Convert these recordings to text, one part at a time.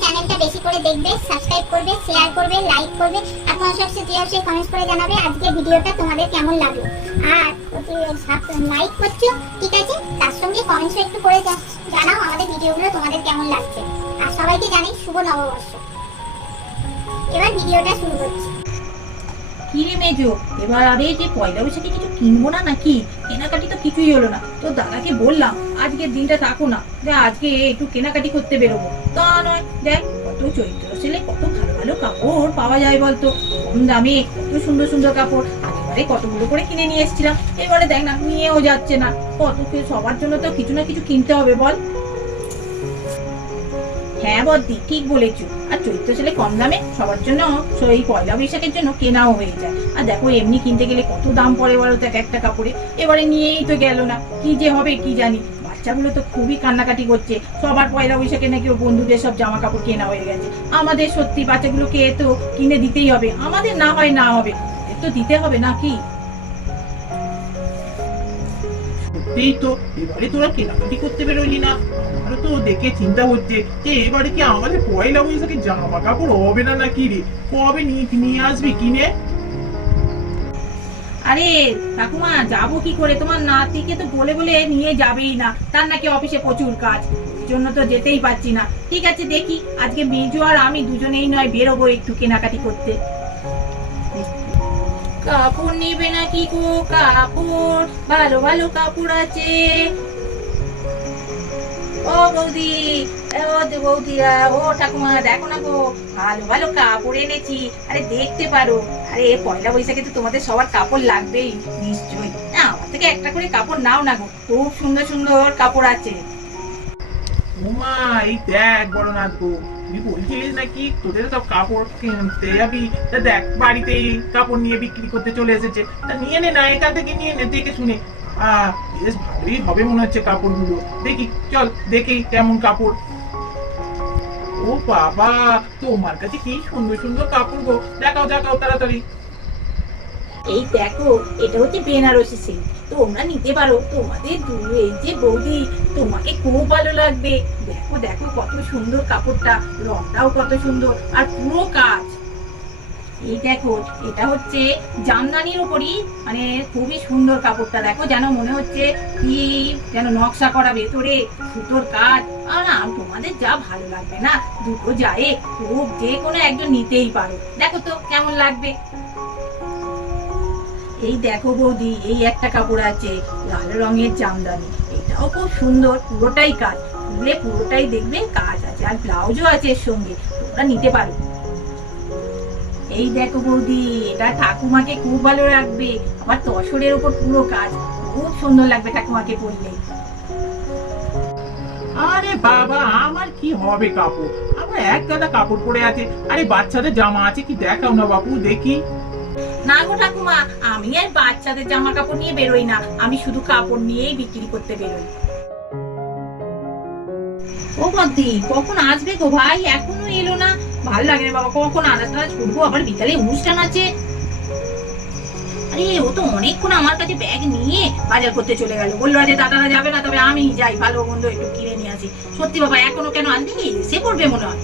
চ্যানেলটা বেশি করে দেখবে সাবস্ক্রাইব করবে শেয়ার করবে লাইক করবে, আর তোমার সব তুই অবশ্যই কমেন্টস করে জানাবে, আজকে ভিডিওটা তোমাদের কেমন লাগল? আর লাইক করছ, ঠিক আছে? তার সঙ্গে কমেন্টসও একটু করে জানাও আমাদের ভিডিওগুলো তোমাদের কেমন লাগছে। আর সবাইকে জানাই শুভ নববর্ষ। এবার ভিডিওটা শুরু করছি। কি রে মেজো এবার আরে যে পয়লা বৈশাখে কিছু কিনবো না নাকি? কেনাকাটি তো কিছুই হলো না। তো দাদাকে বললাম, আজকের দিনটা থাকো না। যে আজকে একটু কেনাকাটি করতে বেরোবো। তা নয়। দেখ, কত চৈত্র ছেলে কত ভালো ভালো কাপড় পাওয়া যায় বলতো। কম দামে কত সুন্দর সুন্দর কাপড়। আগেবারে কতগুলো করে কিনে নিয়ে এসেছিলাম। এবারে দেখ না, নিয়েও যাচ্ছে না। কত সবার জন্য তো কিছু না কিছু কিনতে হবে বল। হ্যাঁ বদ্দি, ঠিক বলেছ। আর চৈত্র ছেলে কম দামে সবার জন্য এই পয়লা বৈশাখের জন্য কেনাও হয়ে যায়। আর দেখো, এমনি কিনতে গেলে কত দাম পড়ে বলো তো এক একটা কাপড়ে। এবারে নিয়েই তো গেল না। কি যে হবে কি জানি। বাচ্চাগুলো তো খুবই কান্নাকাটি করছে। সবার পয়লা বৈশাখে নাকি ওর বন্ধুদের সব জামা কাপড় কেনা হয়ে গেছে। আমাদের সত্যি বাচ্চাগুলোকে তো কিনে দিতেই হবে। আমাদের না হয় না হবে। তো দিতে হবে নাকি? সত্যিই তো, এবারে তোরা কেনাকাটি করতে বেরোলি না? তো দেখে চিন্তা হচ্ছে যে এবারে কি আমাদের পয়লা বৈশাখে জামা কাপড় হবে না নাকি রে? কবে নিয়ে আসবি কিনে? আরে ঠাকুমা, যাব কি করে? তোমার নাতিকে তো বলে বলে নিয়ে যাবেই না। তার নাকি অফিসে প্রচুর কাজ। জন্য তো যেতেই পারছি না। ঠিক আছে, দেখি। আজকে মেজু আর আমি দুজনেই নয় বেরোবো একটু কেনাকাটি করতে। কাপড় নিবে নাকি গো কাপড়? ভালো ভালো কাপড় আছে। ও বৌদি ও বৌদিরা ও ঠাকুমা, দেখো না গো, ভালো ভালো কাপড় এনেছি। আরে দেখতে পারো। আরে পয়লা বৈশাখে তো তোমাদের সবার কাপড় লাগবেই, নিশ্চয়ই। না, আমার থেকে একটা করে কাপড় নাও না গো, খুব সুন্দর সুন্দর কাপড় আছে। উমা, এই দেখ বড় গো তুই বলছিলিস কাপড় কিনতে দেখি, চল, দেখি কেমন কাপড়। ও বাবা, তোমার কাছে কি সুন্দর সুন্দর কাপড় গো। দেখাও দেখাও তাড়াতাড়ি। এই দেখো, এটা হচ্ছে বেনারসি সিল্ক। তোমরা নিতে পারো। তোমাদের দু এই যে বৌদি, তোমাকে খুব ভালো লাগবে। দেখো দেখো কত সুন্দর কাপড়টা, রংটাও কত সুন্দর, আর পুরো কাজ। এই দেখো, এটা হচ্ছে জামদানির উপরই মানে খুবই সুন্দর কাপড়টা। দেখো যেন মনে হচ্ছে কি যেন নকশা করা ভেতরে সুতোর কাজ। আর না তোমাদের যা ভালো লাগবে না, দুটো যায়, খুব যে কোনো একজন নিতেই পারো। দেখো তো কেমন লাগবে। এই দেখো বৌদি, এই একটা কাপড় আছে, লাল রঙের জামদানি। এটাও খুব সুন্দর, পুরোটাই কাজ। খুলে পুরোটাই দেখবে, কাজ আছে, আর ব্লাউজও আছে এর সঙ্গে, তোমরা নিতে পারো। এই দেখো বৌদি, এটা ঠাকুমাকে খুব ভালো লাগবে। আমার তসরের উপর পুরো কাজ, খুব সুন্দর লাগবে ঠাকুমাকে পরলে। আরে বাবা, আমার কি হবে কাপড়? আমার এক গাদা কাপড় পরে আছে। আরে বাচ্চাদের জামা আছে, কি দেখাও না বাপু, দেখি। না গো ঠাকুমা, আমি আর বাচ্চাদের জামা কাপড় নিয়ে বেরোই না। আমি শুধু কাপড় নিয়েই বিক্রি করতে বেরোই। ও মদ্দি কখন আসবে গো ভাই? এখনও এলো না। ভালো লাগে না বাবা, কখন আনাজ টানাজ করব আবার বিকালে অনুষ্ঠান আছে। আরে, ও তো অনেকক্ষণ আমার কাছে ব্যাগ নিয়ে বাজার করতে চলে গেল। বলল যে দাদারা যাবে না, তবে আমি যাই। ভালো মন্দ একটু কিনে নিয়ে আসি। সত্যি বাবা, এখনও কেন আসেনি এসে পড়বে মনে হয়।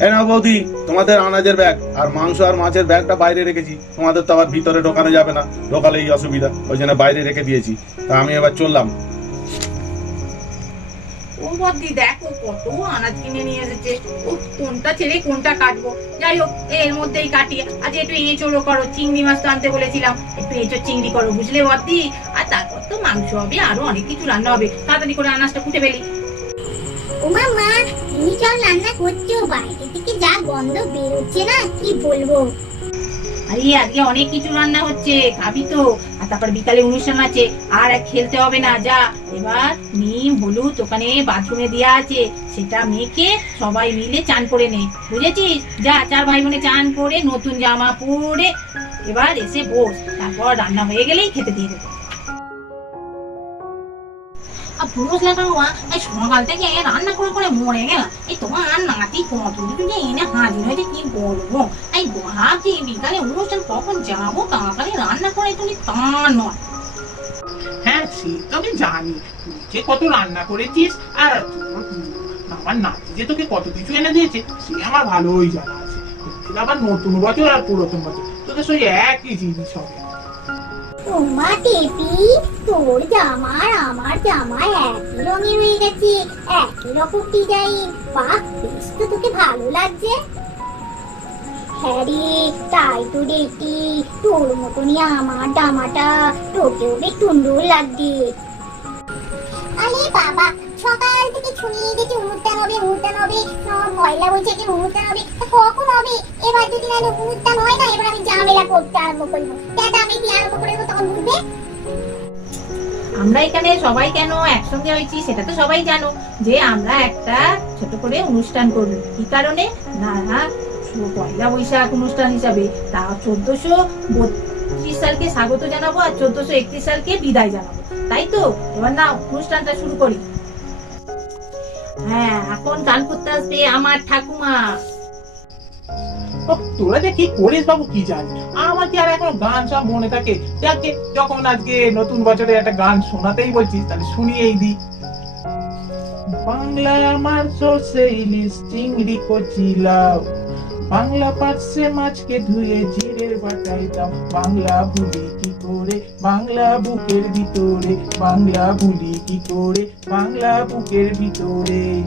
নাও বৌদি, তোমাদের আনাজের ব্যাগ, আর মাংস আর মাছের ব্যাগটা বাইরে রেখেছি। তোমাদের তো আবার ভিতরে ঢোকানো যাবে না, ঢোকালেই অসুবিধা, ওই জন্য বাইরে রেখে দিয়েছি। তা আমি এবার চললাম। ও বদ্দি দেখো কত আনাজ কিনে নিয়ে এসেছে। ও কোনটা ছেড়ে কোনটা কাটবো? যাই হোক, এর মধ্যেই কাটি আজ একটু এঁচড়ো করো, চিংড়ি মাছ আনতে বলেছিলাম। একটু এঁচড় চিংড়ি করো, বুঝলে বদ্দি আর তারপর তো মাংস হবে, আরও অনেক কিছু রান্না হবে। তাড়াতাড়ি করে আনাজটা কুটে ফেলি। মা, তুমি রান্না করছ বাইরে থেকে যা গন্ধ বেরোচ্ছে না, কি বলব? আরে, আজকে অনেক কিছু রান্না হচ্ছে, খাবি তো। আর তারপর বিকালে অনুষ্ঠান আছে, আর খেলতে হবে না, যা। এবার নিম, হলুদ ওখানে বাথরুমে দেওয়া আছে, সেটা মেখে সবাই মিলে চান করে নে, বুঝেছিস? যা, চার ভাই বোনে চান করে নতুন জামা পরে এবার এসে বস, তারপর রান্না হয়ে গেলেই খেতে দিয়ে দেবো। পুরুষ লাগানো এই সকাল থেকে রান্না করে করে মরে গেল এই তোমার নাতি কত এনে হাজির হয়েছে কি বলব এই ভাবছি বিকালে অনুষ্ঠান কখন যাব তাড়াতাড়ি রান্না করে তুমি তা নয় হ্যাঁ সে তো আমি জানি। যে কত রান্না করেছিস আর আমার নাতি যে তোকে কত কিছু এনে দিয়েছে, সে আমার ভালোই জানা আছে। আবার নতুন বছর আর পুরাতন বছর। তোদের সেই একই জিনিস হবে। তোমা টেপি, তোর জামা আর আমার জামা একই রঙের হয়ে গেছে, একই রকম ডিজাইন বাহ, বেশ তো তোকে ভালো লাগছে। হ্যাঁ তাই তো তোর মতনই আমার জামাটা তোকেও বেশ সুন্দর লাগছে। আরে বাবা, সকাল থেকে হবে অনুষ্ঠান হবে। পয়লা হবে কখন হবে? এবার যদি না হয় না, এবার আমি ঝামেলা করতে আরম্ভ করব। আমি আমরা এখানে সবাই কেন একসঙ্গে হয়েছি সেটা তো সবাই জানো, যে আমরা একটা ছোট করে অনুষ্ঠান করব। কি কারণে? না না পয়লা বৈশাখ অনুষ্ঠান হিসাবে। তা চোদ্দশো বত্রিশ সালকে স্বাগত জানাব আর চোদ্দশো একত্রিশ সালকে বিদায় জানাব। তাই তো? এবার না অনুষ্ঠানটা শুরু করি। হ্যাঁ এখন গান করতে আসবে আমার ঠাকুমা। তোরা যে কি করিস বাবু, কি জানি আমার কি আর এখন গান সব মনে থাকে? যাকে যখন আজকে নতুন বছরে একটা গান শোনাতেই বলছিস, তাহলে শুনিয়েই দি। বাংলা আমার ইলিশ, চিংড়ি, কচি, লাউ। বাংলা মাছকে ধুয়ে জিরের বাটাই দাও। বাংলা ভুলি কি করে? বাংলা বুকের ভিতরে। বাংলা ভুলি কি করে? বাংলা বুকের ভিতরে।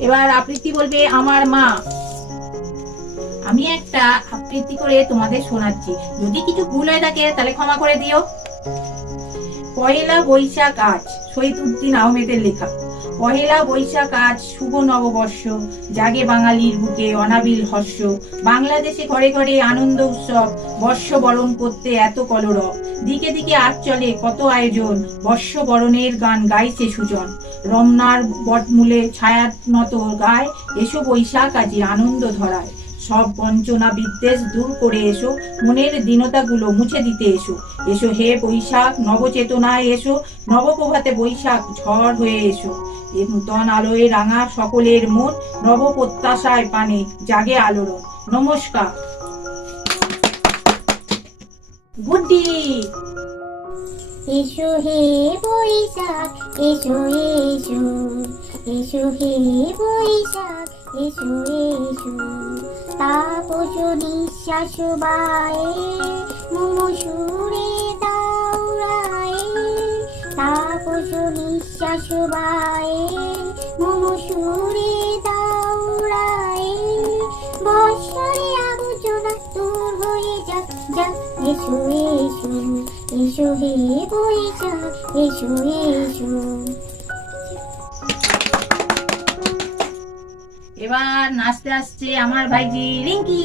এবার আবৃত্তি বলবে আমার মা। আমি একটা আবৃত্তি করে তোমাদের শোনাচ্ছি। যদি কিছু ভুল হয়ে থাকে, তাহলে ক্ষমা করে দিও। পহেলা বৈশাখ আজ শহীদুদ্দিন আহমেদের লেখা। পহেলা বৈশাখ আজ, শুভ নববর্ষ। জাগে বাঙালির বুকে অনাবিল হর্ষ। বাংলাদেশে ঘরে ঘরে আনন্দ উৎসব। বর্ষ বরণ করতে এত কলরব। দিকে দিকে আজ চলে কত আয়োজন। বর্ষ বরণের গান গাইছে সুজন। রমনার বটমূলে ছায়ার নত গায়, এসো বৈশাখ আজি আনন্দ ধরায়। সব বঞ্চনা বিদ্বেষ দূর করে এসো, মনের দীনতাগুলো মুছে দিতে এসো। এসো হে বৈশাখ, নবচেতনায় এসো, নবপ্রভাতে বৈশাখ ঝড় হয়ে এসো। এ নূতন আলোয় রাঙা সকলের মন নব প্রত্যাশায় পানে জাগে আলোড়ন। নমস্কার। গুড্ডি এসো হে বৈশাখ, এসো এসো এসো হে বৈশাখ, এসো এসো। তাপস নিঃশ্বাস বায়ে মম সুরে দাউড়ায়ে তাপস নিঃশ্বাস বায়ে মম এবার নাচতে আসছে আমার ভাইজি রিঙ্কি।